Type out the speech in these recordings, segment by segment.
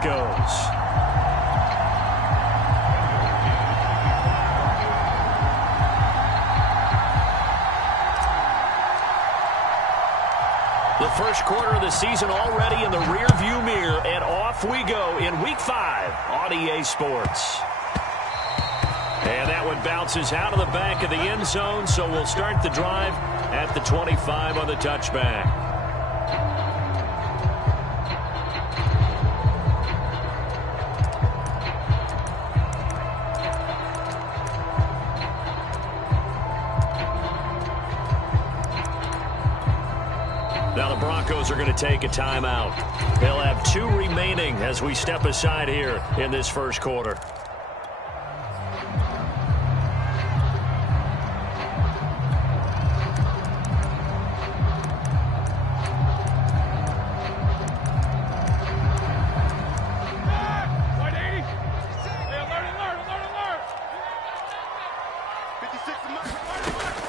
Goes. The first quarter of the season already in the rearview mirror, and off we go in Week 5 on EA Sports. And that one bounces out of the back of the end zone, so we'll start the drive at the 25 on the touchback. Now the Broncos are going to take a timeout. They'll have 2 remaining as we step aside here in this first quarter.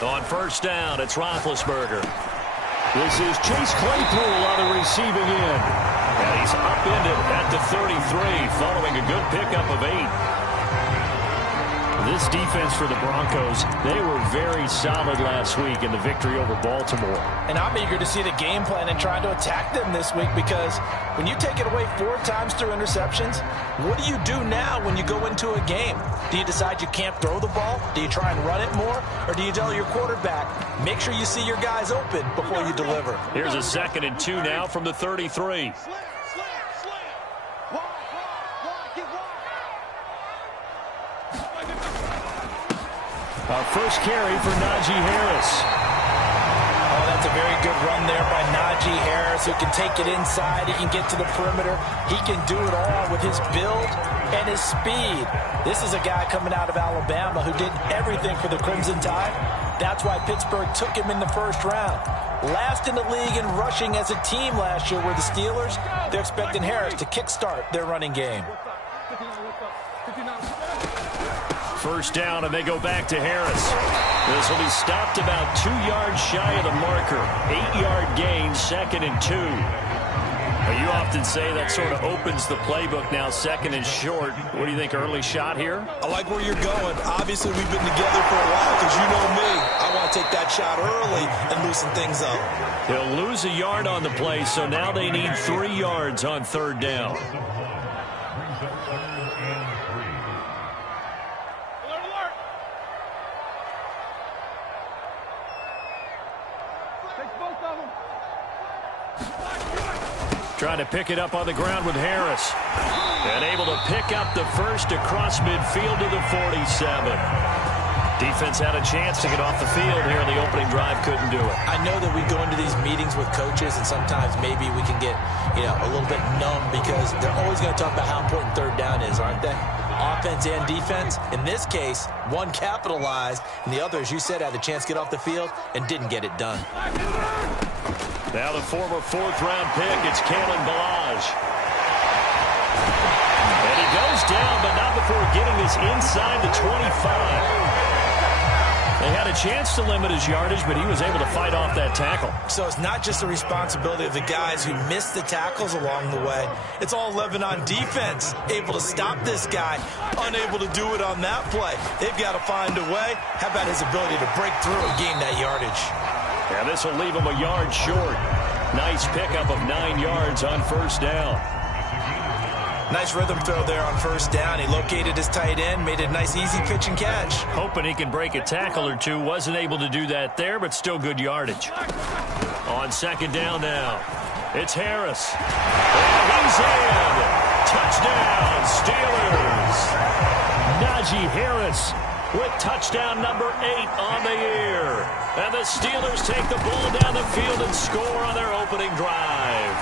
On first down, it's Roethlisberger. This is Chase Claypool on the receiving end. And he's upended at the 33 following a good pickup of 8. This defense for the Broncos, they were very solid last week in the victory over Baltimore. And I'm eager to see the game plan and trying to attack them this week, because when you take it away 4 times through interceptions, what do you do now when you go into a game? Do you decide you can't throw the ball? Do you try and run it more? Or do you tell your quarterback, make sure you see your guys open before you deliver? Here's a 2nd and 2 now from the 33. Our first carry for Najee Harris. Oh, that's a very good run there by Najee Harris, who can take it inside. He can get to the perimeter. He can do it all with his build and his speed. This is a guy coming out of Alabama who did everything for the Crimson Tide. That's why Pittsburgh took him in the first round. Last in the league in rushing as a team last year were the Steelers. They're expecting Harris to kickstart their running game. First down, and they go back to Harris. This will be stopped about 2 yards shy of the marker. 8-yard gain, 2nd and 2. Now, you often say that sort of opens the playbook now, 2nd and short. What do you think, early shot here? I like where you're going. Obviously, we've been together for a while, because you know me. I want to take that shot early and loosen things up. They'll lose a yard on the play, so now they need 3 yards on 3rd down. Trying to pick it up on the ground with Harris. And able to pick up the first across midfield to the 47. Defense had a chance to get off the field here in the opening drive. Couldn't do it. I know that we go into these meetings with coaches, and sometimes maybe we can get, a little bit numb, because they're always going to talk about how important 3rd down is, aren't they? Offense and defense. In this case, one capitalized, and the other, as you said, had a chance to get off the field and didn't get it done. Now the former 4th-round pick, it's Kalen Ballage. And he goes down, but not before getting this inside the 25. They had a chance to limit his yardage, but he was able to fight off that tackle. So it's not just the responsibility of the guys who missed the tackles along the way. It's all 11 on defense, able to stop this guy, unable to do it on that play. They've got to find a way. How about his ability to break through and gain that yardage? Yeah, this will leave him a yard short. Nice pickup of 9 yards on 1st down. Nice rhythm throw there on 1st down. He located his tight end, made a nice easy pitch and catch. Hoping he can break a tackle or two. Wasn't able to do that there, but still good yardage. On 2nd down now, it's Harris. And he's in. Touchdown, Steelers. Najee Harris with touchdown number 8 on the year. And the Steelers take the ball down the field and score on their opening drive.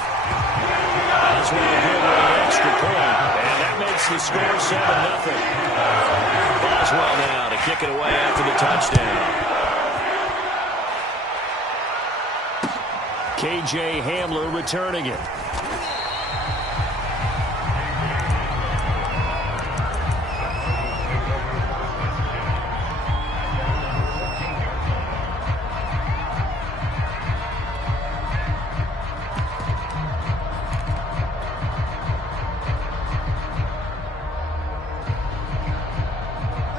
Boswell good with an extra point, and that makes the score 7-0. Boswell now to kick it away after the touchdown. K.J. Hamler returning it.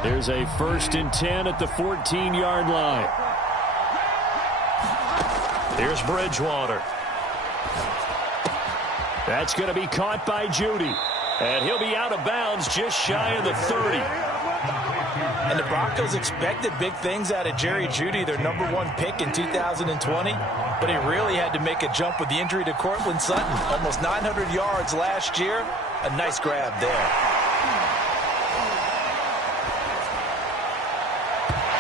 Here's a 1st and 10 at the 14-yard line. Here's Bridgewater. That's going to be caught by Judy. And he'll be out of bounds just shy of the 30. And the Broncos expected big things out of Jerry Jeudy, their #1 pick in 2020. But he really had to make a jump with the injury to Cortland Sutton. Almost 900 yards last year. A nice grab there.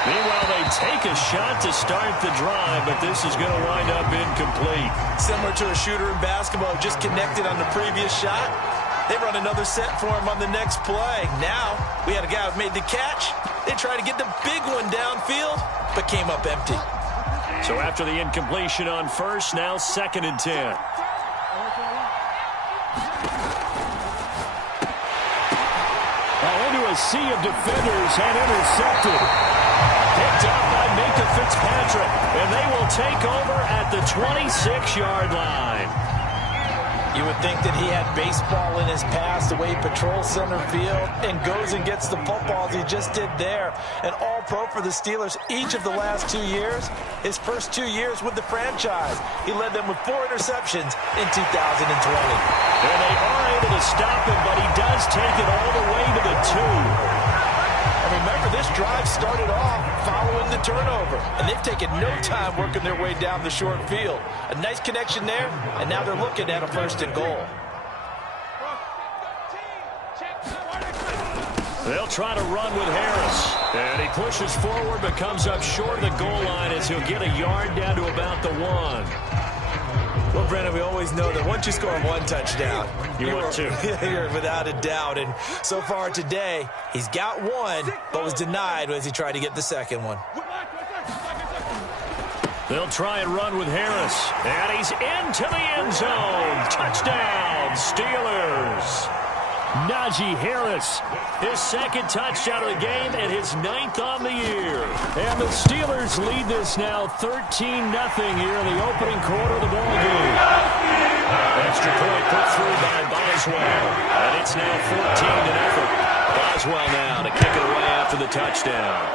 Meanwhile, they take a shot to start the drive, but this is going to wind up incomplete. Similar to a shooter in basketball, just connected on the previous shot. They run another set for him on the next play. Now, we had a guy who made the catch. They tried to get the big one downfield, but came up empty. So after the incompletion on 1st, now 2nd and 10. Into a sea of defenders and intercepted. Picked up by Minka Fitzpatrick, and they will take over at the 26-yard line. You would think that he had baseball in his past, the way he patrols center field and goes and gets the football as he just did there. An all-pro for the Steelers each of the last 2 years. His first 2 years with the franchise, he led them with 4 interceptions in 2020. And they are able to stop him, but he does take it all the way to the 2. And remember, this drive started off following the turnover, and they've taken no time working their way down the short field. A nice connection there, and now they're looking at a 1st and goal. They'll try to run with Harris. And he pushes forward but comes up short of the goal line as he'll get a yard down to about the 1. Well, Brennan, we always know that once you score 1 touchdown, you're without a doubt. And so far today, he's got 1, but was denied as he tried to get the 2nd one. They'll try and run with Harris. And he's into the end zone. Touchdown, Steelers. Najee Harris, his 2nd touchdown of the game and his 9th on the year. And the Steelers lead this now 13-0 here in the opening quarter of the ball game. Extra point put through by Boswell. And it's now 14-0. Boswell now to kick it away after the touchdown.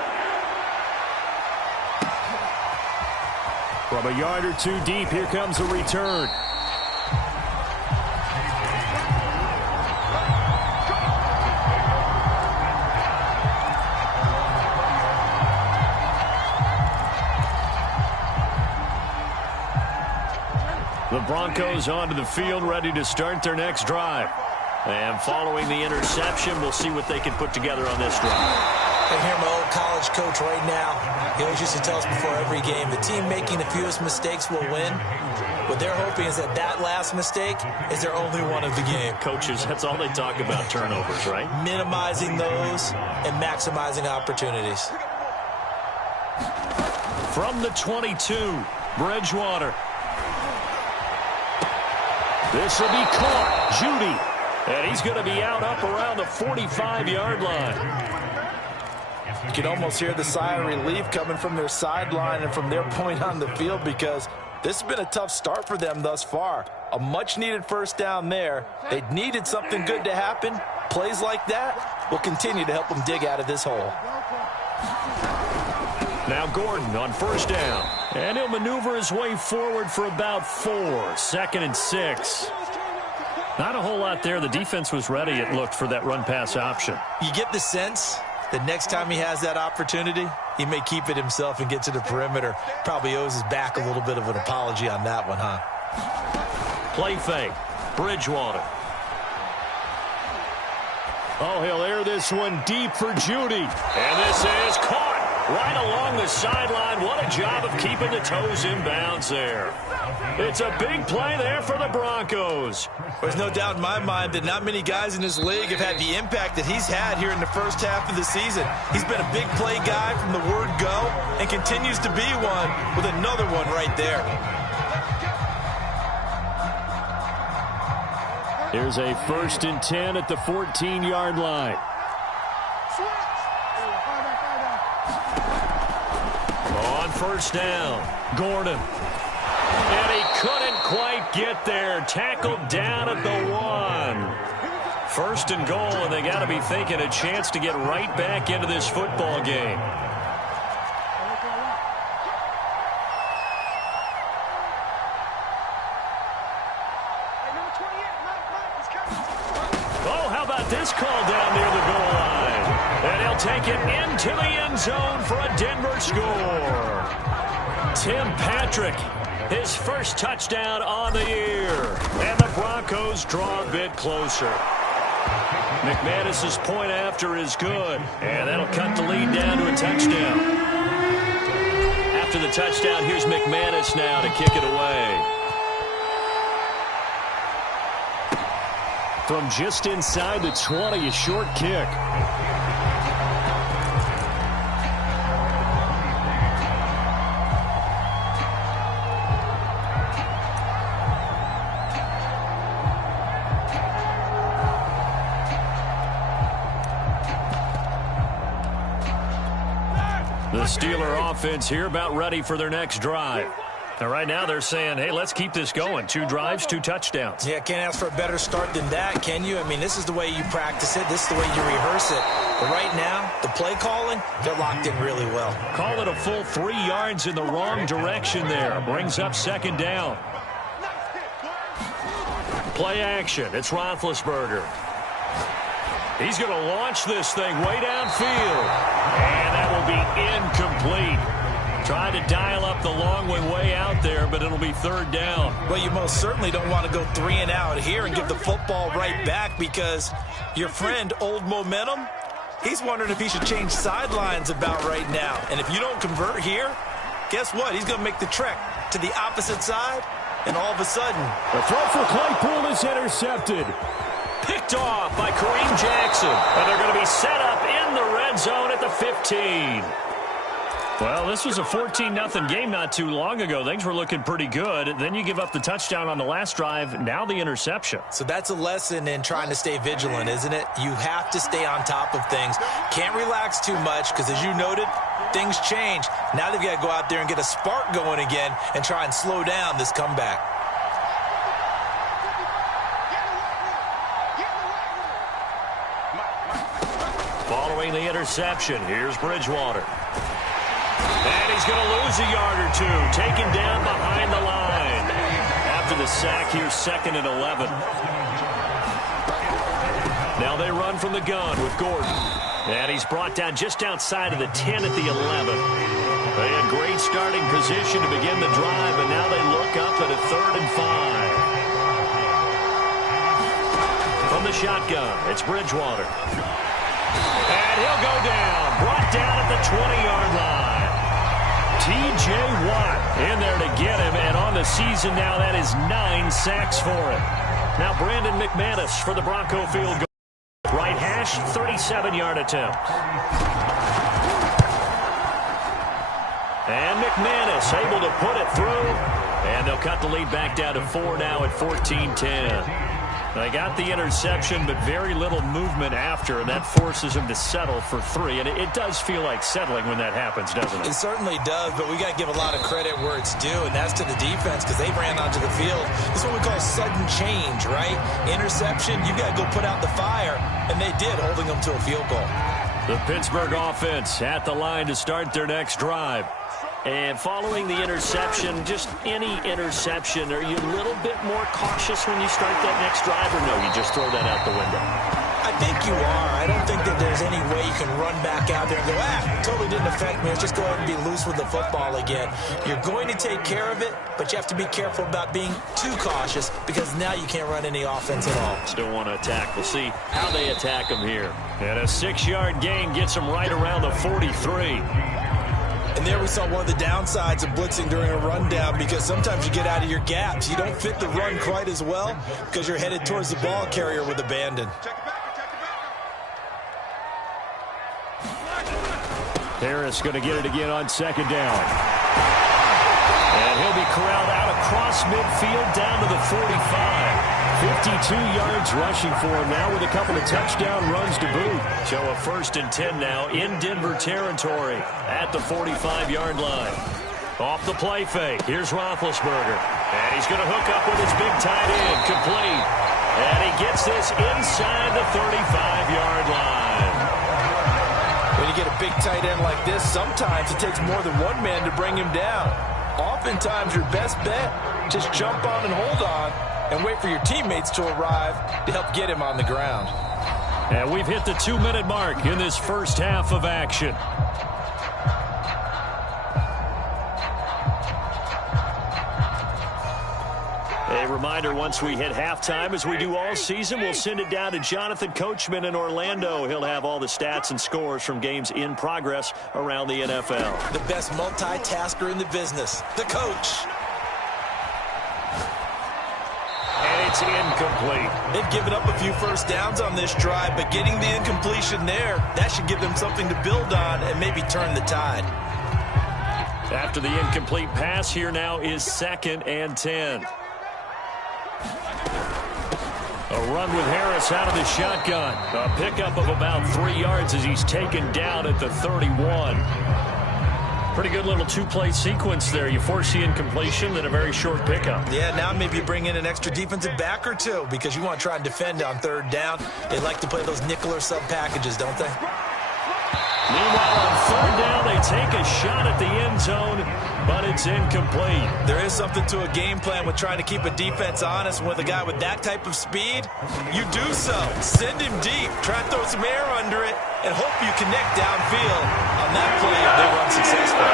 From a yard or 2 deep, here comes a return. The Broncos onto the field, ready to start their next drive. And following the interception, we'll see what they can put together on this drive. I hear my old college coach right now. He always used to tell us before every game, the team making the fewest mistakes will win. What they're hoping is that that last mistake is their only one of the game. Coaches, that's all they talk about, turnovers, right? Minimizing those and maximizing opportunities. From the 22, Bridgewater. This will be caught. Judy. And he's going to be out up around the 45-yard line. You can almost hear the sigh of relief coming from their sideline and from their point on the field because this has been a tough start for them thus far. A much-needed 1st down there. They needed something good to happen. Plays like that will continue to help them dig out of this hole. Now Gordon on 1st down. And he'll maneuver his way forward for about 4. 2nd and 6. Not a whole lot there. The defense was ready, it looked, for that run-pass option. You get the sense that next time he has that opportunity, he may keep it himself and get to the perimeter. Probably owes his back a little bit of an apology on that one, huh? Play fake. Bridgewater. Oh, he'll air this one deep for Judy. And this is caught right along the sideline. What a job of keeping the toes in bounds there. It's a big play there for the Broncos. There's no doubt in my mind that not many guys in this league have had the impact that he's had here in the 1st half of the season. He's been a big play guy from the word go and continues to be one with another one right there. Here's a 1st and 10 at the 14-yard line. On 1st down, Gordon. And he couldn't quite get there. Tackled down at the 1. First and goal, and they got to be thinking a chance to get right back into this football game. Oh, how about this call down near the goal line? And he'll take it into the end zone for a Denver score. Tim Patrick, his first touchdown on the year. And the Broncos draw a bit closer. McManus's point after is good. And that'll cut the lead down to a touchdown. After the touchdown, here's McManus now to kick it away. From just inside the 20, a short kick. The Steeler offense here about ready for their next drive. Now, right now, they're saying, hey, let's keep this going. 2 drives, 2 touchdowns. Yeah, can't ask for a better start than that, can you? I mean, this is the way you practice it. This is the way you rehearse it. But right now, the play calling, they're locked in really well. Call it a full 3 yards in the wrong direction there. Brings up second down. Play action. It's Roethlisberger. He's going to launch this thing way downfield. And that will be incomplete. Trying to dial up the long one way out there, but it'll be third down. Well, you most certainly don't want to go 3 and out here and give the football right back because your friend, Old Momentum, he's wondering if he should change sidelines about right now. And if you don't convert here, guess what? He's going to make the trek to the opposite side, and all of a sudden, the throw for Claypool is intercepted. Picked off by Kareem Jackson. And they're going to be set up in the red zone at the 15. Well, this was a 14-0 game not too long ago. Things were looking pretty good. Then you give up the touchdown on the last drive. Now the interception. So that's a lesson in trying to stay vigilant, isn't it? You have to stay on top of things. Can't relax too much because, as you noted, things change. Now they've got to go out there and get a spark going again and try and slow down this comeback. Following the interception, here's Bridgewater. And he's going to lose a yard or 2, taken down behind the line. After the sack, here's 2nd and 11. Now they run from the gun with Gordon. And he's brought down just outside of the 10 at the 11. They had great starting position to begin the drive, and now they look up at a 3rd and 5. From the shotgun, it's Bridgewater. And he'll go down. Brought down at the 20-yard line. T.J. Watt in there to get him. And on the season now, that is 9 sacks for him. Now Brandon McManus for the Bronco field goal. Right hash, 37-yard attempt. And McManus able to put it through. And they'll cut the lead back down to 4 now at 14-10. They got the interception, but very little movement after, and that forces him to settle for 3. And it does feel like settling when that happens, doesn't it? It certainly does, but we got to give a lot of credit where it's due, and that's to the defense because they ran onto the field. This is what we call sudden change, right? Interception, you got to go put out the fire, and they did, holding them to a field goal. The Pittsburgh offense at the line to start their next drive. And following the interception, just any interception, are you a little bit more cautious when you start that next drive, or no, you just throw that out the window? I think you are. I don't think that there's any way you can run back out there and go, totally didn't affect me. Let's just go ahead and be loose with the football again. You're going to take care of it, but you have to be careful about being too cautious because now you can't run any offense at all. Still want to attack. We'll see how they attack them here. And a 6-yard gain gets them right around the 43. And there we saw one of the downsides of blitzing during a rundown because sometimes you get out of your gaps. You don't fit the run quite as well because you're headed towards the ball carrier with abandon. Harris going to get it again on 2nd down. And he'll be corralled out across midfield down to the 45. 52 yards rushing for him now with a couple of touchdown runs to boot. So a 1st and 10 now in Denver territory at the 45-yard line. Off the play fake. Here's Roethlisberger. And he's going to hook up with his big tight end. Complete. And he gets this inside the 35-yard line. When you get a big tight end like this, sometimes it takes more than one man to bring him down. Oftentimes, your best bet, just jump on and hold on and wait for your teammates to arrive to help get him on the ground. And we've hit the 2-minute mark in this first half of action. A reminder, once we hit halftime, as we do all season, we'll send it down to Jonathan Coachman in Orlando. He'll have all the stats and scores from games in progress around the NFL. The best multitasker in the business, the coach. And it's incomplete. They've given up a few first downs on this drive, but getting the incompletion there, that should give them something to build on and maybe turn the tide. After the incomplete pass, here now is 2nd and 10. A run with Harris out of the shotgun. A pickup of about 3 yards as he's taken down at the 31. Pretty good little two-play sequence there. You force the incompletion, then a very short pickup. Yeah, now maybe you bring in an extra defensive back or two because you want to try and defend on 3rd down. They like to play those nickel or sub packages, don't they? Meanwhile, on 3rd down, they take a shot at the end zone, but it's incomplete. There is something to a game plan with trying to keep a defense honest. With a guy with that type of speed, you do so. Send him deep, try and throw some air under it, and hope you connect downfield on that play if they run successful.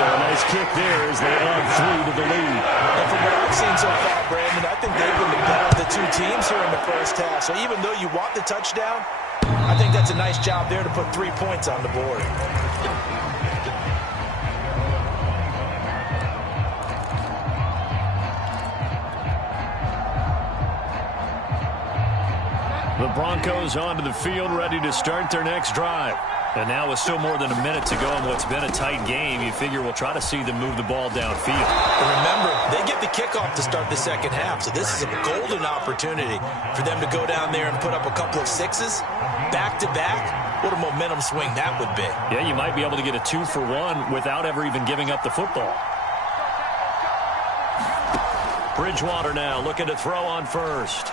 So a nice kick there as they add 3 to the lead. And from what I've seen so far, Brandon, I think they've been the better of the two teams here in the first half. So even though you want the touchdown, I think that's a nice job there to put 3 points on the board. The Broncos onto the field, ready to start their next drive. And now with still more than a minute to go in what's been a tight game, you figure we'll try to see them move the ball downfield. And remember, they get the kickoff to start the second half, so this is a golden opportunity for them to go down there and put up a couple of sixes back-to-back. What a momentum swing that would be. Yeah, you might be able to get a 2-for-1 without ever even giving up the football. Bridgewater now looking to throw on first.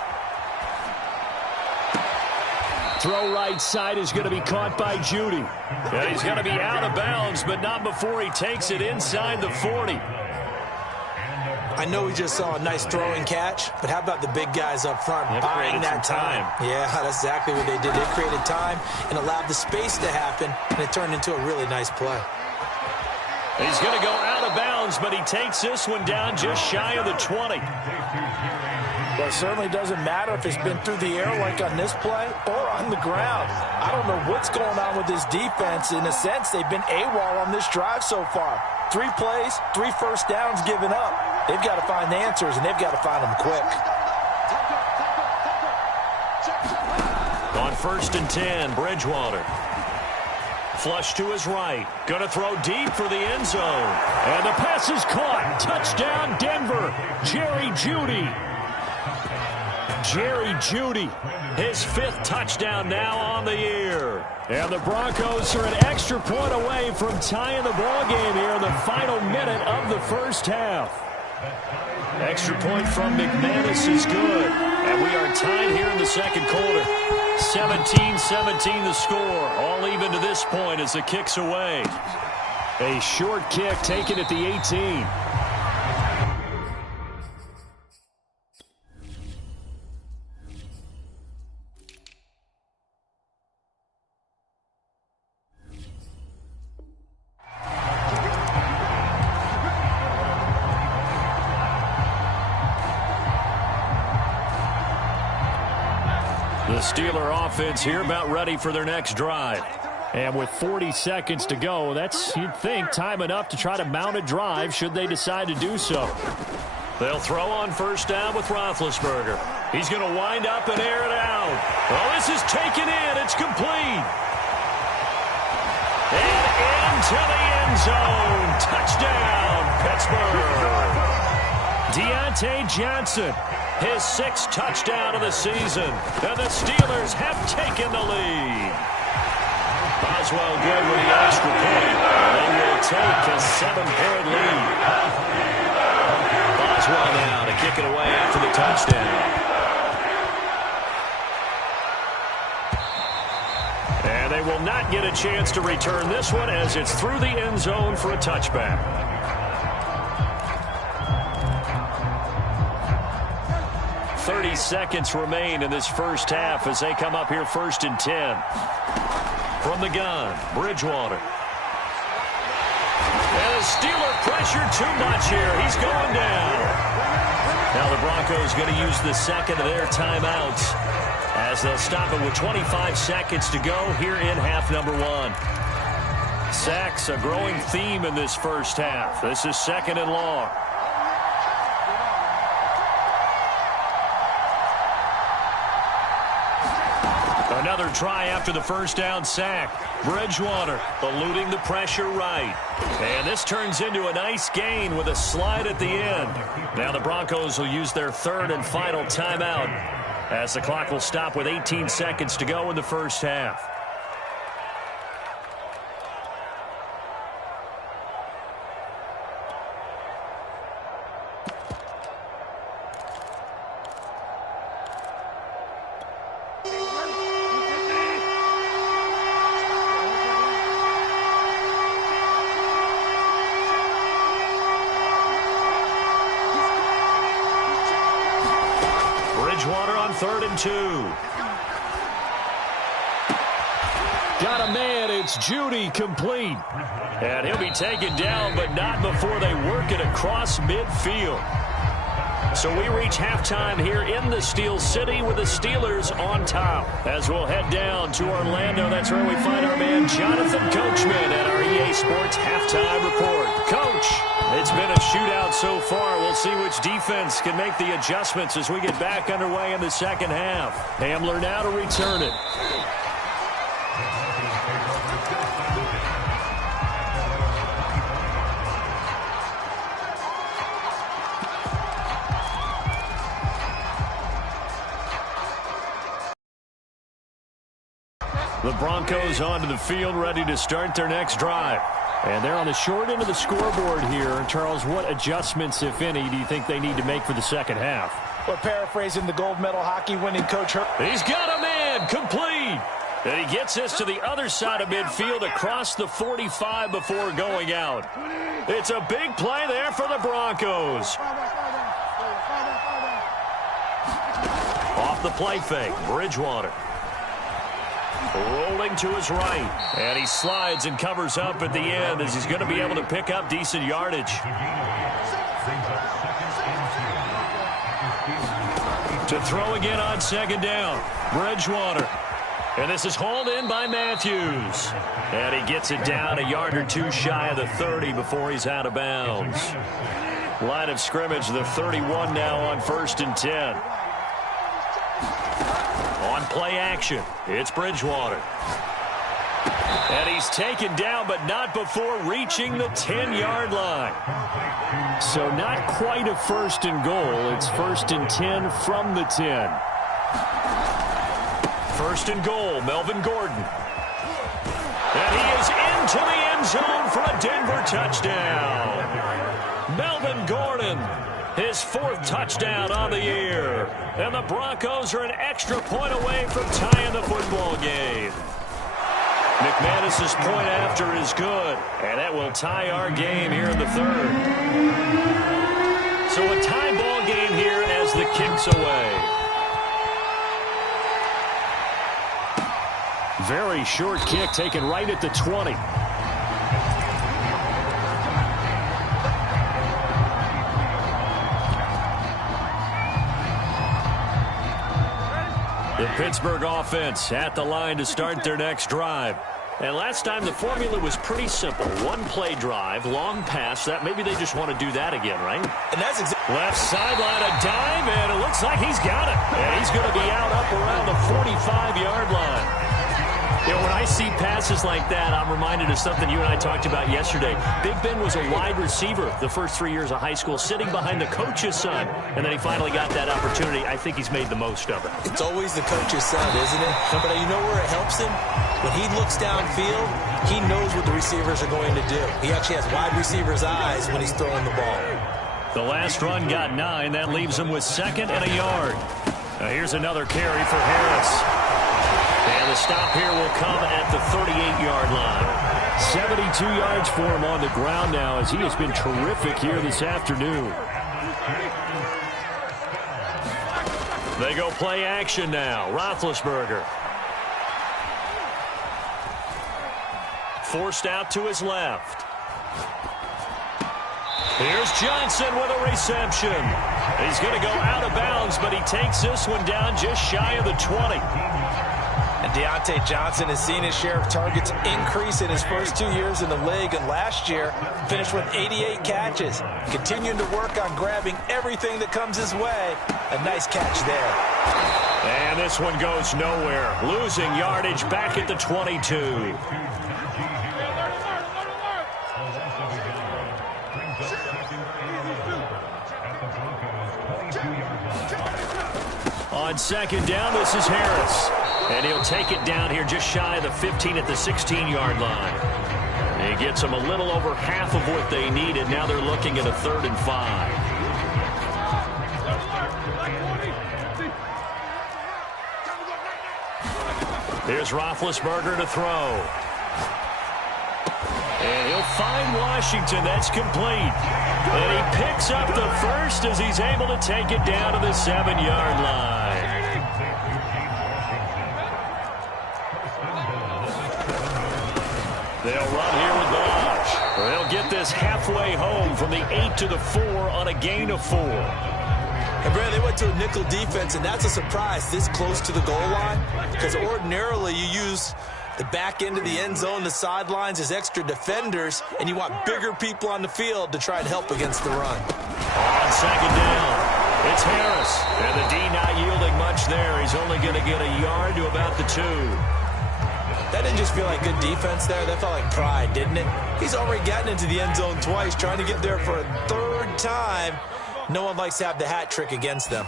Throw right side is going to be caught by Judy. And he's going to be out of bounds, but not before he takes it inside the 40. I know we just saw a nice throwing catch, but how about the big guys up front buying that time? Yeah, that's exactly what they did. They created time and allowed the space to happen, and it turned into a really nice play. He's going to go out of bounds, but he takes this one down just shy of the 20. Well, it certainly doesn't matter if it's been through the air like on this play or on the ground. I don't know what's going on with this defense. In a sense, they've been AWOL on this drive so far. 3 plays, 3 first downs given up. They've got to find the answers, and they've got to find them quick. On 1st and 10, Bridgewater. Flush to his right. Going to throw deep for the end zone. And the pass is caught. Touchdown, Denver. Jerry Jeudy. Jerry Jeudy, his 5th touchdown now on the year. And the Broncos are an extra point away from tying the ball game here in the final minute of the first half. Extra point from McManus is good. And we are tied here in the second quarter. 17-17 the score. All even to this point as the kick's away. A short kick taken at the 18. The Steeler offense here about ready for their next drive. And with 40 seconds to go, that's, you'd think, time enough to try to mount a drive should they decide to do so. They'll throw on first down with Roethlisberger. He's going to wind up and air it out. Well, this is taken in. It's complete. And into the end zone. Touchdown, Pittsburgh. Deontay Johnson, his 6th touchdown of the season. And the Steelers have taken the lead. Boswell good with the extra point. They will take a 7-point lead. Boswell now to kick it away after the touchdown. they will not get a chance to return this one as it's through the end zone for a touchback. Seconds remain in this first half as they come up here 1st and 10. From the gun, Bridgewater. And the Steeler pressure too much here. He's going down. Now the Broncos going to use the second of their timeouts as they'll stop it with 25 seconds to go here in half number 1. Sacks, a growing theme in this first half. This is 2nd and long. Another try after the first down sack. Bridgewater eluding the pressure right. And this turns into a nice gain with a slide at the end. Now the Broncos will use their 3rd and final timeout as the clock will stop with 18 seconds to go in the first half. Bridgewater on 3rd and 2. Got a man. It's Judy, complete. And he'll be taken down, but not before they work it across midfield. So we reach halftime here in the Steel City with the Steelers on top. As we'll head down to Orlando, that's where we find our man Jonathan Coachman at our EA Sports Halftime Report. Coach, it's been a shootout so far. We'll see which defense can make the adjustments as we get back underway in the second half. Hamler now to return it. The Broncos onto the field, ready to start their next drive. And they're on the short end of the scoreboard here. Charles, what adjustments, if any, do you think they need to make for the second half? Well, paraphrasing the gold medal hockey winning coach Hurt. He's got a man, complete. And he gets us to the other side of midfield across the 45 before going out. It's a big play there for the Broncos. Off the play fake, Bridgewater. Rolling to his right. And he slides and covers up at the end as he's going to be able to pick up decent yardage. To throw again on 2nd down. Bridgewater. And this is hauled in by Matthews. And he gets it down a yard or two shy of the 30 before he's out of bounds. Line of scrimmage, the 31 now on 1st and 10. On play action, it's Bridgewater. And he's taken down, but not before reaching the 10-yard line. So not quite a 1st and goal. It's 1st and 10 from the 10. 1st and goal, Melvin Gordon. And he is into the end zone for a Denver touchdown. Melvin Gordon, his 4th touchdown on the year. And the Broncos are an extra point away from tying the football game. McManus's point after is good, and that will tie our game here in the 3rd. So a tie ball game here as the kick's away. Very short kick taken right at the 20. The Pittsburgh offense at the line to start their next drive. And last time the formula was pretty simple. One play drive, long pass. That maybe they just want to do that again, right? And that's left sideline, a dive, and it looks like he's got it. And he's going to be out up around the 45-yard line. You know, when I see passes like that, I'm reminded of something you and I talked about yesterday. Big Ben was a wide receiver the first 3 years of high school, sitting behind the coach's son, and then he finally got that opportunity. I think he's made the most of it. It's always the coach's son, isn't it? But you know where it helps him? When he looks downfield, he knows what the receivers are going to do. He actually has wide receivers' eyes when he's throwing the ball. The last run got 9. That leaves him with 2nd and a yard. Now here's another carry for Harris. And the stop here will come at the 38-yard line. 72 yards for him on the ground now as he has been terrific here this afternoon. They go play action now. Roethlisberger. Forced out to his left. Here's Johnson with a reception. He's going to go out of bounds, but he takes this one down just shy of the 20. And Deontay Johnson has seen his share of targets increase in his first 2 years in the league, and last year finished with 88 catches. Continuing to work on grabbing everything that comes his way. A nice catch there. And this one goes nowhere. Losing yardage back at the 22. On second down, this is Harris. And he'll take it down here just shy of the 15 at the 16-yard line. He gets them a little over half of what they needed. Now they're looking at a 3rd and 5. Here's Roethlisberger to throw. And he'll find Washington. That's complete. And he picks up the first as he's able to take it down to the 7-yard line. They'll run here with Dodge. They'll get this halfway home from the 8 to the 4 on a gain of 4. And Brad, they went to a nickel defense, and that's a surprise this close to the goal line, because ordinarily you use the back end of the end zone, the sidelines as extra defenders, and you want bigger people on the field to try and help against the run. On second down, it's Harris. And the D not yielding much there. He's only going to get a yard to about the 2. That didn't just feel like good defense there. That felt like pride, didn't it? He's already gotten into the end zone twice, trying to get there for a 3rd time. No one likes to have the hat trick against them.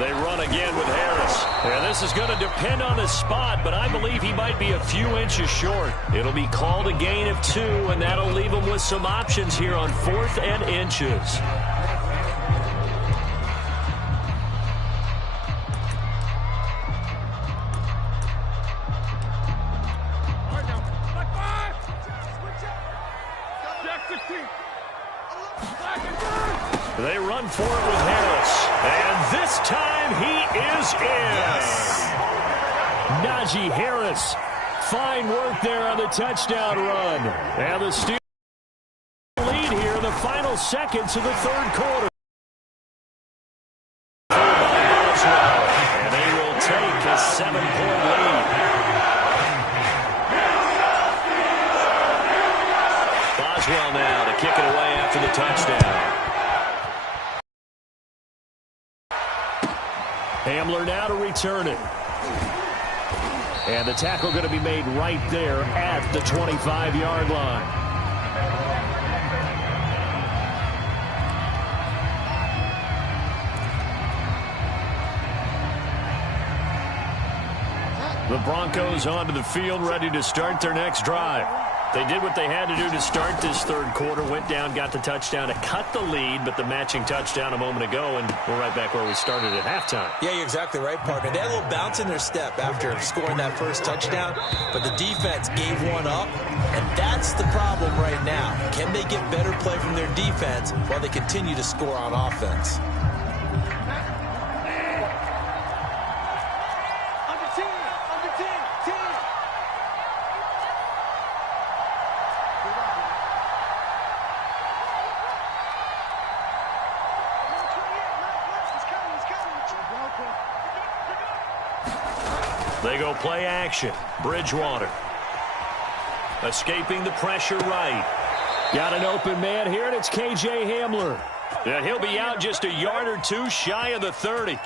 They run again with Harris. And this is going to depend on his spot, but I believe he might be a few inches short. It'll be called a gain of 2, and that'll leave him with some options here on 4th and inches. They run for it with Harris. And this time he is in. Yes. Najee Harris. Fine work there on the touchdown run. And the Steelers lead here in the final seconds of the 3rd quarter. And they will take a 7-point lead. Boswell now to kick it away after the touchdown. Hamler now to return it. And the tackle going to be made right there at the 25-yard line. The Broncos onto the field, ready to start their next drive. They did what they had to do to start this 3rd quarter, went down, got the touchdown to cut the lead, but the matching touchdown a moment ago, and we're right back where we started at halftime. Yeah, you're exactly right, partner. They had a little bounce in their step after scoring that first touchdown, but the defense gave one up, and that's the problem right now. Can they get better play from their defense while they continue to score on offense? They go play action. Bridgewater. Escaping the pressure right. Got an open man here, and it's K.J. Hamler. And he'll be out just a yard or 2 shy of the 30.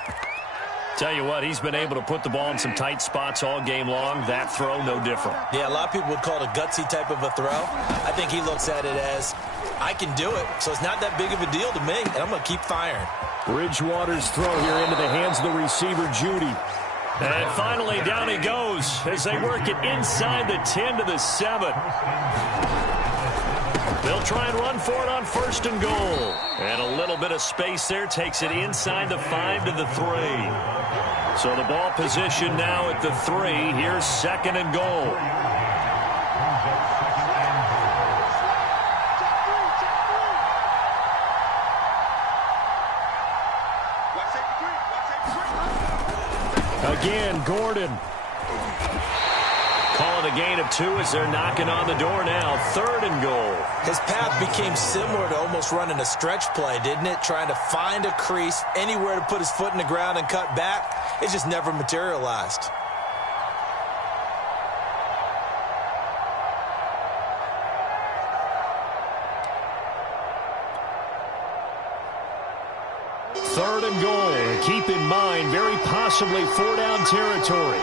Tell you what, he's been able to put the ball in some tight spots all game long. That throw, no different. Yeah, a lot of people would call it a gutsy type of a throw. I think he looks at it as, I can do it, so it's not that big of a deal to me, and I'm going to keep firing. Bridgewater's throw here into the hands of the receiver, Judy. And finally, down he goes as they work it inside the 10 to the 7. They'll try and run for it on 1st and goal. And a little bit of space there takes it inside the 5 to the 3. So the ball position now at the 3. Here's 2nd and goal. Again, Gordon. Call it a gain of 2 as they're knocking on the door now. 3rd and goal. His path became similar to almost running a stretch play, didn't it? Trying to find a crease, anywhere to put his foot in the ground and cut back. It just never materialized. Third and goal. Keep in mind, very possibly 4-down territory.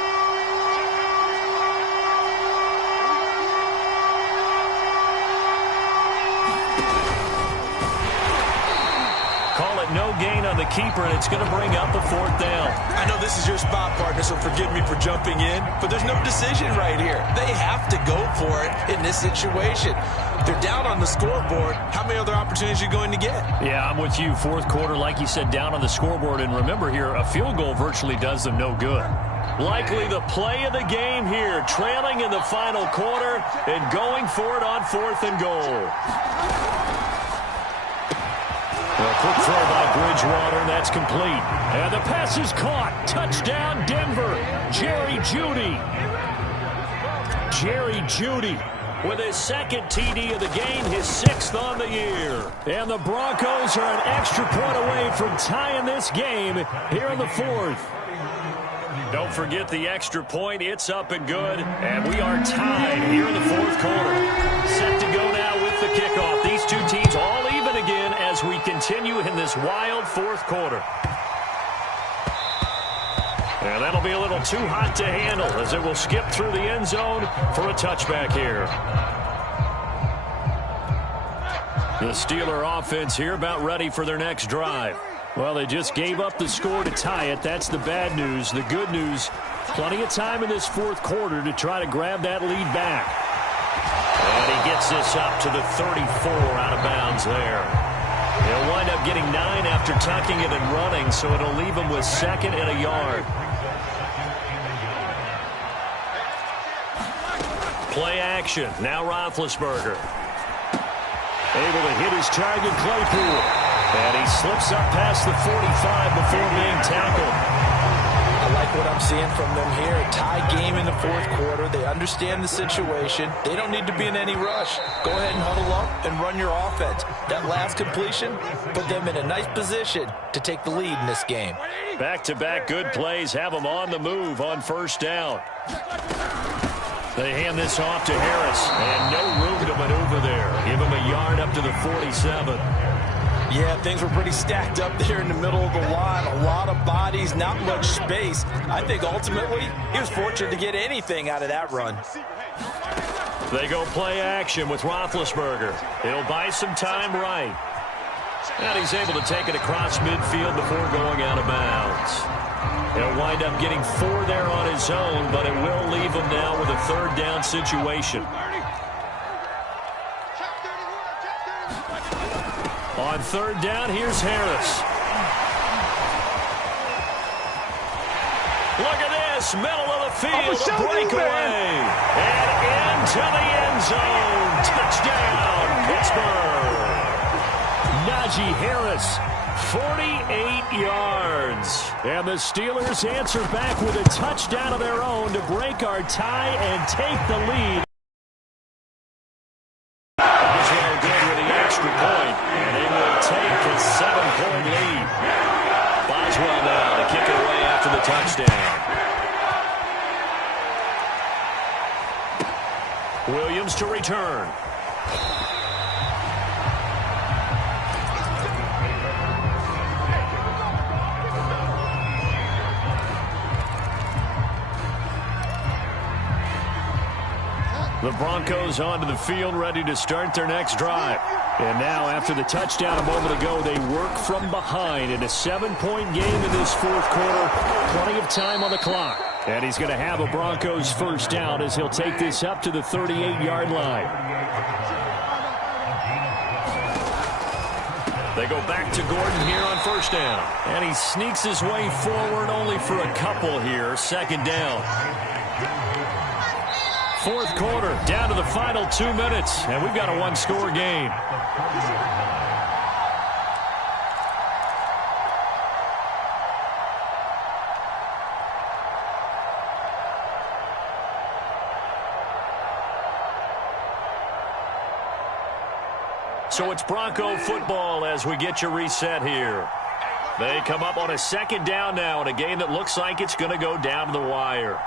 Call it no gain on the keeper, and it's going to bring up a 4th down. I know this is your spot, partner, so forgive me for jumping in, but there's no decision right here. They have to go for it in this situation. They're down on the scoreboard. How many other opportunities are you going to get? Yeah, I'm with you. 4th quarter, like you said, down on the scoreboard. And remember here, a field goal virtually does them no good. Likely the play of the game here, trailing in the final quarter and going for it on 4th and goal. A quick throw by Bridgewater, and that's complete. And the pass is caught. Touchdown, Denver. Jerry Jeudy. Jerry Jeudy with his 2nd TD of the game, his 6th on the year. And the Broncos are an extra point away from tying this game here in the 4th. Don't forget the extra point. It's up and good. And we are tied here in the 4th quarter. Set to go now with the kickoff. These two teams all even again as we continue in this wild 4th quarter. And that'll be a little too hot to handle as it will skip through the end zone for a touchback here. The Steeler offense here about ready for their next drive. Well, they just gave up the score to tie it. That's the bad news. The good news, plenty of time in this 4th quarter to try to grab that lead back. And he gets this up to the 34 out of bounds there. He'll wind up getting 9 after tucking it and running, so it'll leave him with 2nd and a yard. Play action. Now Roethlisberger. Able to hit his target, Claypool. And he slips up past the 45 before being tackled. I like what I'm seeing from them here. A tie game in the 4th quarter. They understand the situation. They don't need to be in any rush. Go ahead and huddle up and run your offense. That last completion put them in a nice position to take the lead in this game. Back-to-back good plays have them on the move on 1st down. They hand this off to Harris, and no room to maneuver there. Give him a yard up to the 47. Yeah, things were pretty stacked up there in the middle of the line. A lot of bodies, not much space. I think ultimately he was fortunate to get anything out of that run. They go play action with Roethlisberger. He'll buy some time right. And he's able to take it across midfield before going out of bounds. He'll wind up getting 4 there on his own, but it will leave him now with a 3rd down situation. On 3rd down, here's Harris. Look at this, middle of the field, a breakaway. And into the end zone. Touchdown, Pittsburgh. Najee Harris, 48 yards. And the Steelers answer back with a touchdown of their own to break our tie and take the lead. Boswell good with the extra point, and they will take a 7-point lead. Boswell now to kick it away after the touchdown. Williams to return. The Broncos onto the field, ready to start their next drive. And now, after the touchdown a moment ago, they work from behind in a 7-point game in this 4th quarter. Plenty of time on the clock. And he's going to have a Broncos 1st down as he'll take this up to the 38-yard line. They go back to Gordon here on first down. And he sneaks his way forward only for a couple here. Second down. Fourth quarter, down to the final 2 minutes. And we've got a one-score game. So it's Bronco football as we get you reset here. They come up on a second down now in a game that looks like it's going to go down to the wire.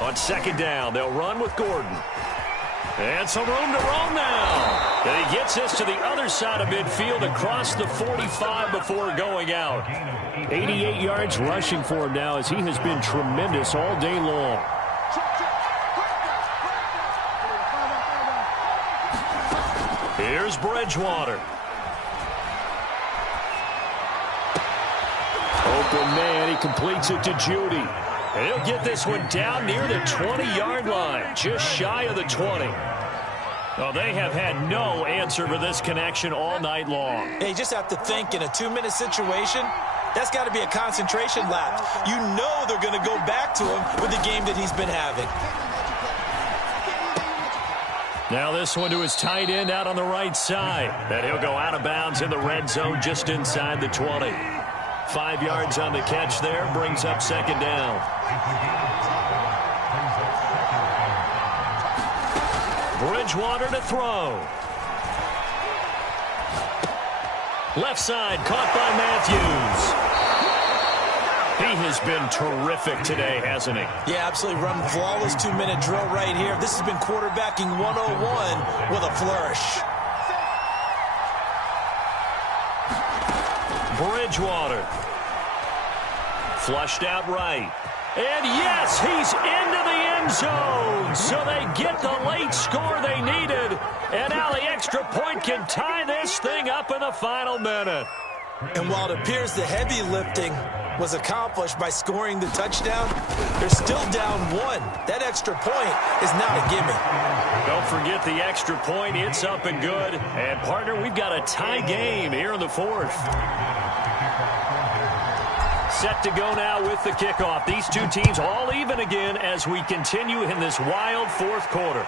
On second down, they'll run with Gordon. And some room to roam now. And he gets us to the other side of midfield across the 45 before going out. 88 yards rushing for him now as he has been tremendous all day long. Here's Bridgewater. Open man, he completes it to Judy. And he'll get this one down near the 20-yard line, just shy of the 20. Well, they have had no answer for this connection all night long. Hey, you just have to think in a 2-minute situation, that's got to be a concentration lapse. You know they're going to go back to him with the game that he's been having. Now this one to his tight end out on the right side. And he'll go out of bounds in the red zone just inside the 20. 5 yards on the catch there, brings up second down. Bridgewater to throw. Left side, caught by Matthews. He has been terrific today, hasn't he? Yeah, absolutely. Run flawless 2-minute drill right here. This has been quarterbacking 101 with a flourish. Bridgewater. Flushed out right. And yes, he's into the end zone. So they get the late score they needed. And now the extra point can tie this thing up in the final minute. And while it appears the heavy lifting was accomplished by scoring the touchdown, they're still down 1. That extra point is not a gimme. Don't forget the extra point. It's up and good. And, partner, we've got a tie game here in the fourth. Set to go now with the kickoff. These two teams all even again as we continue in this wild fourth quarter.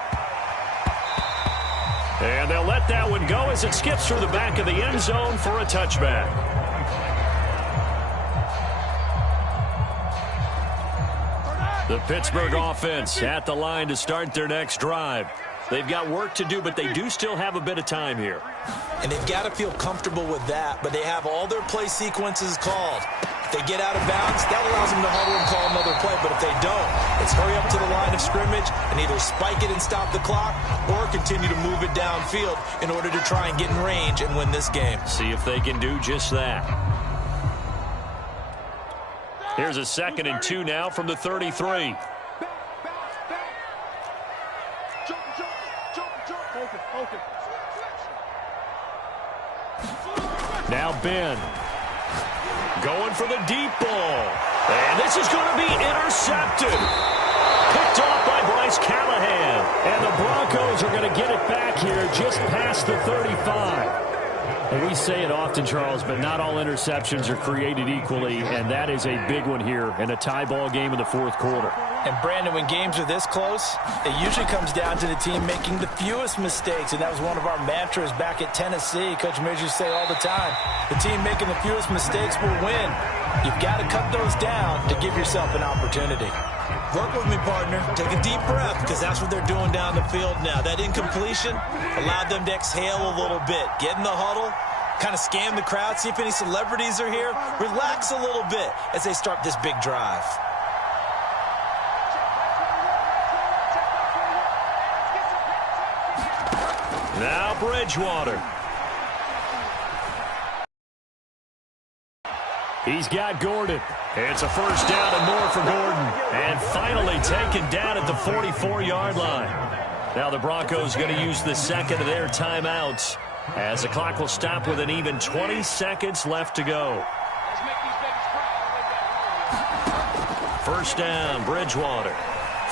And they'll let that one go as it skips through the back of the end zone for a touchback. The Pittsburgh offense at the line to start their next drive. They've got work to do, but they do still have a bit of time here. And they've got to feel comfortable with that, but they have all their play sequences called. If they get out of bounds, that allows them to huddle and call another play. But if they don't, it's hurry up to the line of scrimmage and either spike it and stop the clock or continue to move it downfield in order to try and get in range and win this game. See if they can do just that. Here's a 2nd and 2 now from the 33. Now Ben. Going for the deep ball. And this is going to be intercepted. Picked off by Bryce Callahan. And the Broncos are going to get it back here just past the 35. And we say it often, Charles, but not all interceptions are created equally, and that is a big one here in a tie ball game in the fourth quarter. And, Brandon, when games are this close, it usually comes down to the team making the fewest mistakes, and that was one of our mantras back at Tennessee. Coach Mears used to say all the time, the team making the fewest mistakes will win. You've got to cut those down to give yourself an opportunity. Work with me, partner. Take a deep breath, because that's what they're doing down the field now. That incompletion allowed them to exhale a little bit. Get in the huddle, kind of scan the crowd, see if any celebrities are here. Relax a little bit as they start this big drive. Now Bridgewater. He's got Gordon. It's a first down and more for Gordon. And finally taken down at the 44-yard line. Now the Broncos going to use the second of their timeouts as the clock will stop with an even 20 seconds left to go. First down, Bridgewater.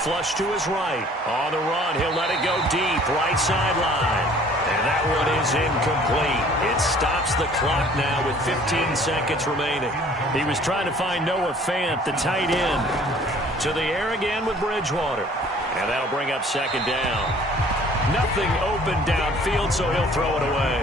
Flush to his right. On the run, he'll let it go deep, right sideline. And that one is incomplete. It stops the clock now with 15 seconds remaining. He was trying to find Noah Fant, the tight end. To the air again with Bridgewater. And that'll bring up second down. Nothing open downfield, so he'll throw it away.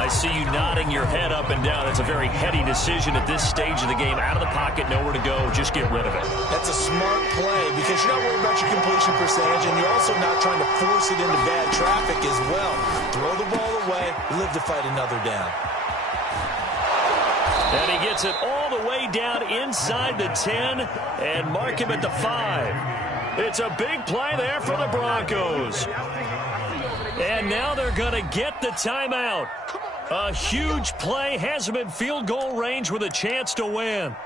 I see you nodding your head up and down. It's a very heady decision at this stage of the game. Out of the pocket, nowhere to go. Just get rid of it. That's a smart play because you're not worried about your completion percentage, and you're also not trying to force it into bad traffic as well. Throw the ball away, live to fight another down. And he gets it all the way down inside the 10 and mark him at the 5. It's a big play there for the Broncos. And now they're going to get the timeout. A huge play has him in field goal range with a chance to win.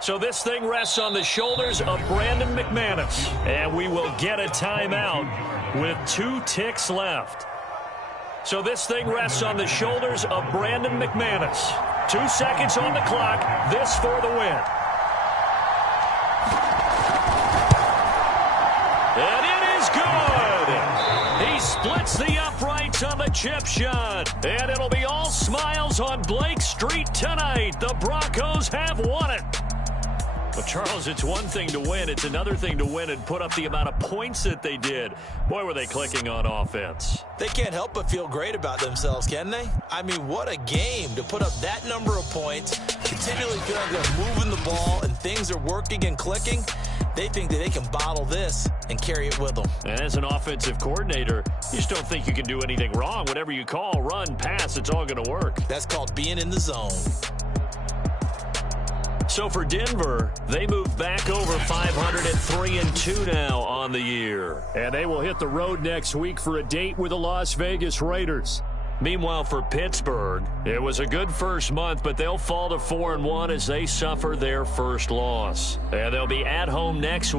So this thing rests on the shoulders of Brandon McManus. And we will get a timeout with 2 ticks left. So this thing rests on the shoulders of Brandon McManus. 2 seconds on the clock. This for the win. And it is good. He splits the uprights on the chip shot. And it'll be all smiles on Blake Street tonight. The Broncos have won it. Well, Charles, it's one thing to win. It's another thing to win and put up the amount of points that they did. Boy, were they clicking on offense. They can't help but feel great about themselves, can they? I mean, what a game to put up that number of points, continually feel like they're moving the ball and things are working and clicking. They think that they can bottle this and carry it with them. And as an offensive coordinator, you just don't think you can do anything wrong. Whatever you call, run, pass, it's all going to work. That's called being in the zone. So for Denver, they move back over 500 at 3-2 now on the year. And they will hit the road next week for a date with the Las Vegas Raiders. Meanwhile, for Pittsburgh, it was a good first month, but they'll fall to 4-1 as they suffer their first loss. And they'll be at home next week.